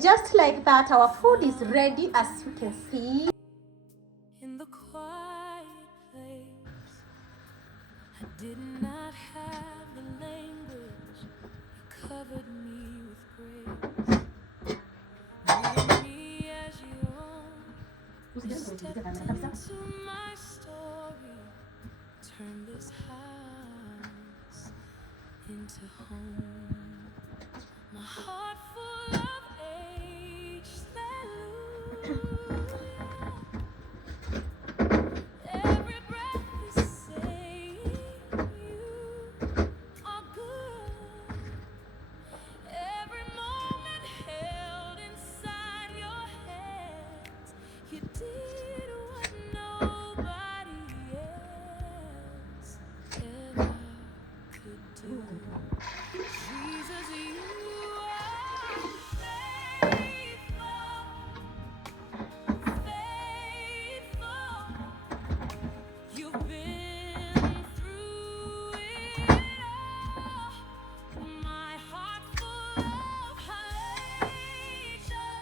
just like that, our food is ready, as you can see. In the quiet place, I did not have the language. You covered me with grace, made me as your own. You stepped into my story, turned this house into home. My heart full of aches that every breath is saying you are good. Every moment held inside your hands. You did what nobody else ever could do. Jesus, you are faithful, faithful. You've been through it all. My heart full of hallelujah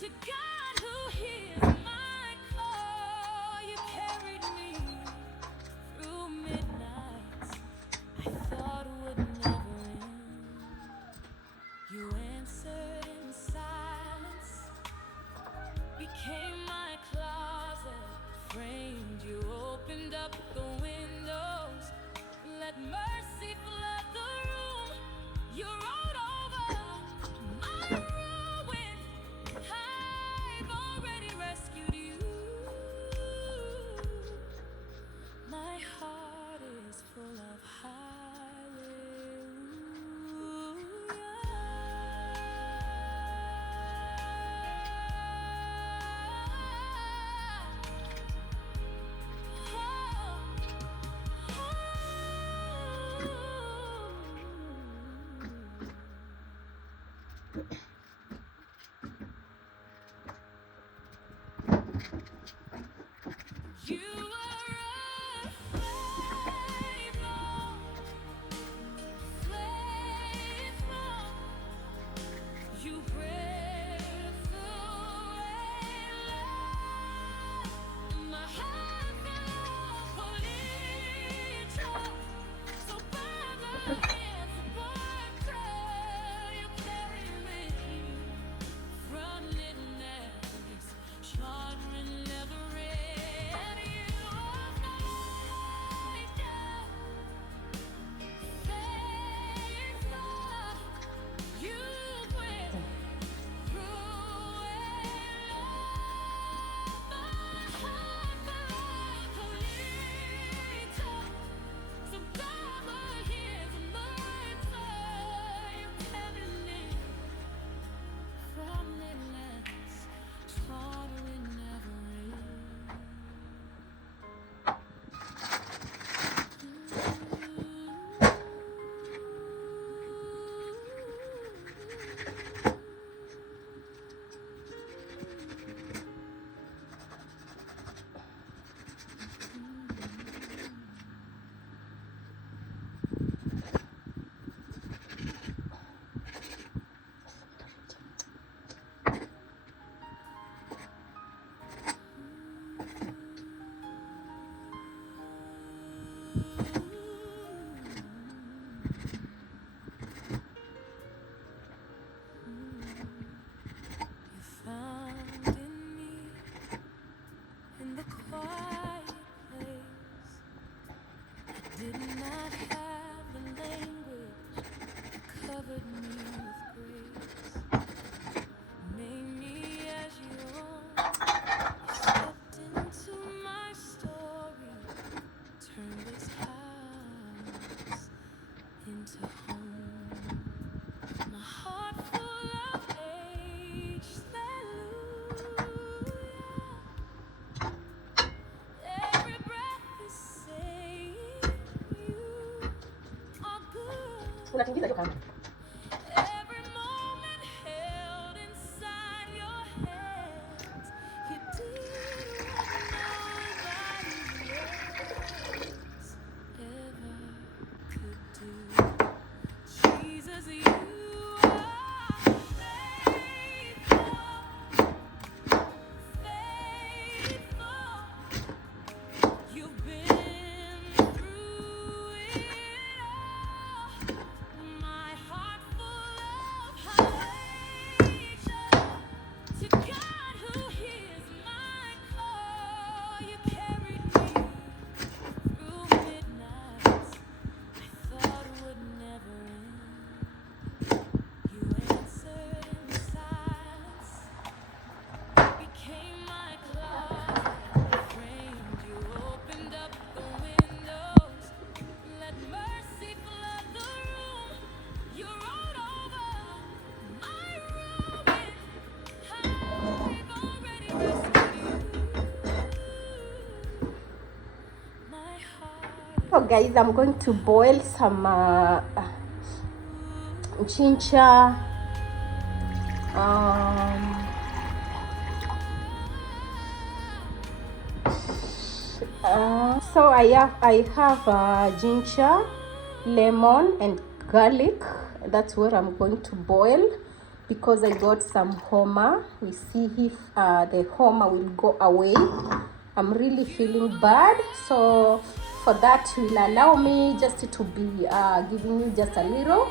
to God who hears my call. You carried me through midnights I thought would never end. You answered in silence, became my closet, framed. You opened up the windows, let mercy flood the room. You wrote over my ruin. I've already rescued you. My heart is full of you are faithful, faithful. You break through and my heart full of little. So by the hands of one you carry me from midnight, charming never end. You are faithful, you break through it all. My heart full of little. So by the years of mercy, you carry me from endless toiling never end. You found in me in the quiet place. I did not have the language. You covered me with grace, made me as your own. You stepped into my story, turned this house into home. My heart full of aches that every breath is saying you are good. Unatingiza hiyo kamba. Every moment held inside your hands. You did what nobody else ever could do. Jesus, you are faithful, guys, I'm going to boil some ginger, so I have ginger, lemon and garlic. That's what I'm going to boil because I got some homa. We see if the homa will go away. I'm really feeling bad, so for that will allow me just to be giving you just a little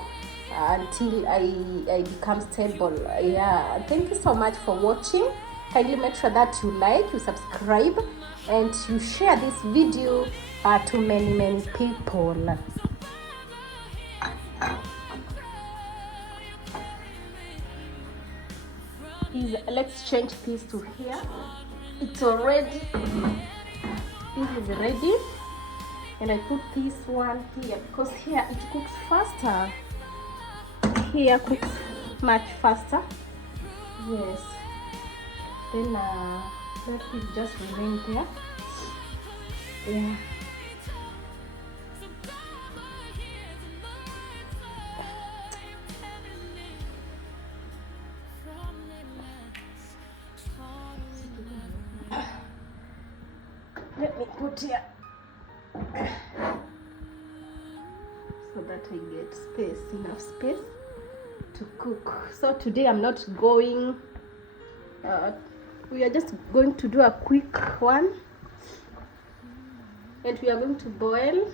until I become stable. Yeah, thank you so much for watching. Kindly make sure that you like, you subscribe and you share this video to many people. Let's change this to here. It's already, this is ready, and I put this one here because here it cooks faster. Here cooks much faster. Yes. Then let it just remain there. Yeah. Let me put here so that I get space, enough space to cook. So today I'm not going, we are just going to do a quick one, and we are going to boil.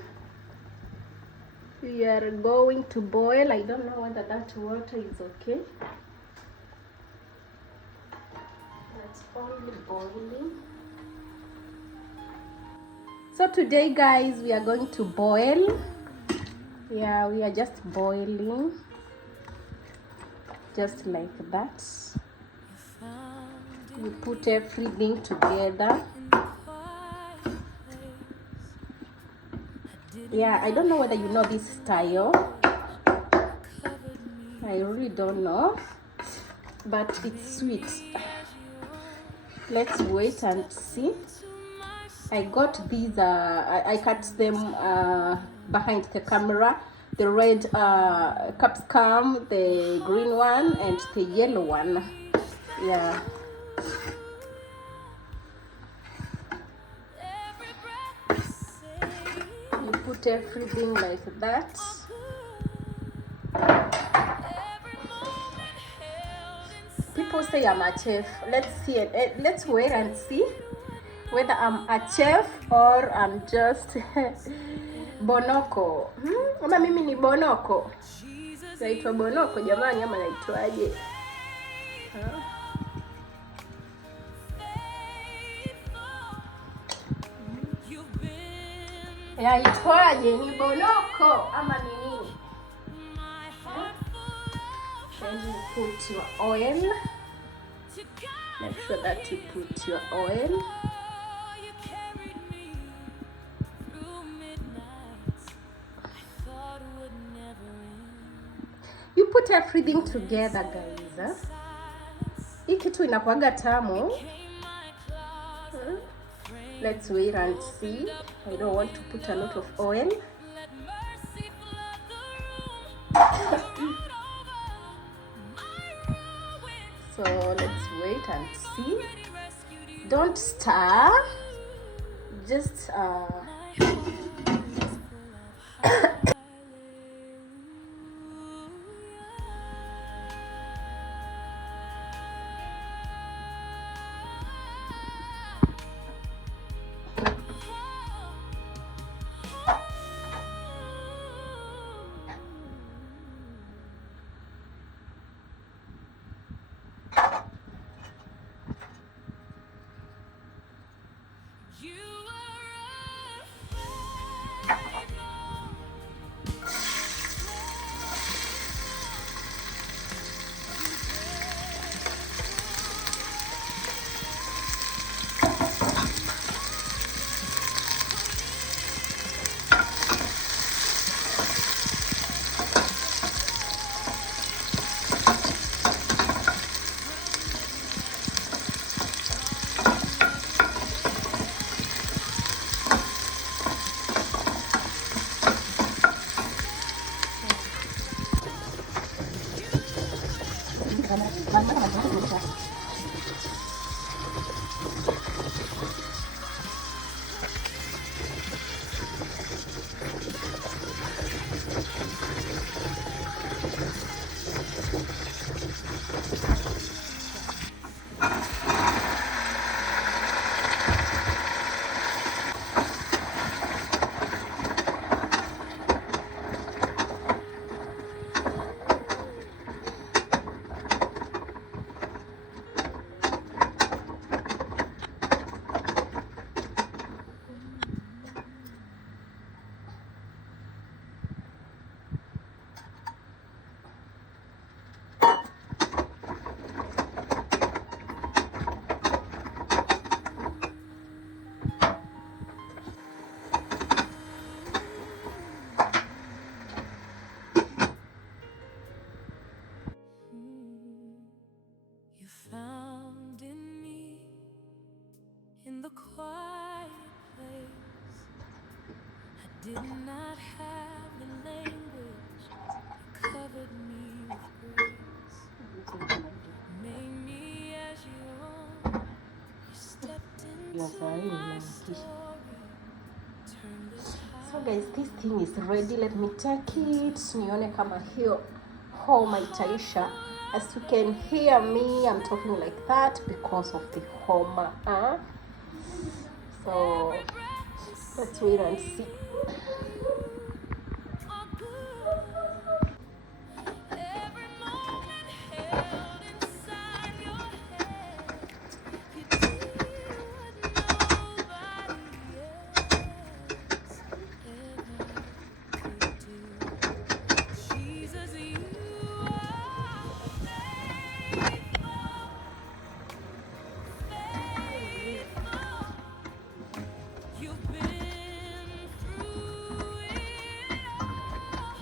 We are going to boil. I don't know whether that water is okay. That's only boiling. So today guys, we are going to boil. Yeah, we are just boiling, just like that. We put everything together. Yeah, I don't know whether you know this style. I really don't know, but it's sweet. Let's wait and see. I got these, I cut them behind the camera. The red capsicum, the green one, and the yellow one. Yeah. You put everything like that. People say I'm a chef. Let's see it. Let's wait and see whether I'm a chef or I'm just bonoko. Ama mimi ni bonoko. Naitwa bonoko jamani, ama naitwaje? Yaitwaje? Ni bonoko ama ni nini? Then you put your oil. Make sure that you put your oil. You put everything together guys. Hii kitu inakuaga tamu. Let's wait and see. I don't want to put a lot of oil. So let's wait and see. Don't stir. Just You found in me, in the quiet place. I did not have the language. You covered me with grace. Made me as your own. You stepped into my story. Turned this So guys, this thing is ready. Let me take it. Nione kama hiyo homa itaisha. As you can hear me, I'm talking like that because of the homa. So let's wait and see. every moment held inside your hands. You did what nobody else ever could do. Jesus, you are faithful, faithful. You've been through it all.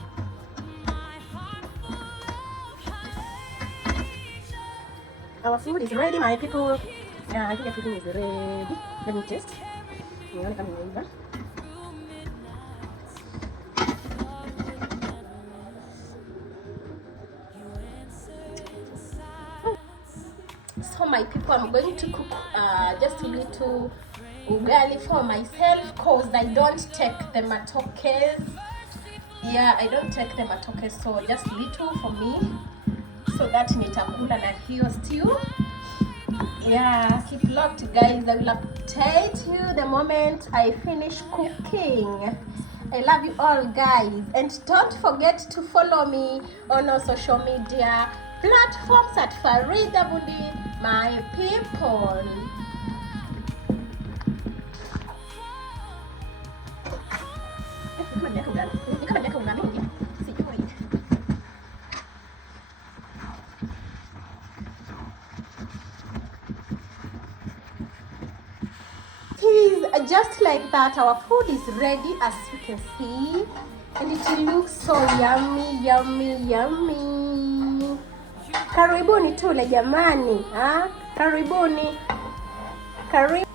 My heart full of hallelujah. Our food is ready, my people. Yeah, I think everything is ready. Let me taste. Nione kama imeiva. Through midnights, thought would never end. You answered in silence. So my people, I'm going to cook just a little ugali for myself because I don't take the matokes. Yeah, I don't take the matokes, so just little for me so that nitakula na hiyo stew. Yeah, keep locked guys. I will update you the moment I finish cooking. I love you all guys, and don't forget to follow me on our social media platforms at Farida Bundi, my people. Just like that, our food is ready, as you can see, and it looks so yummy, yummy, yummy. Karibuni tule jamani, karibuni, karibu.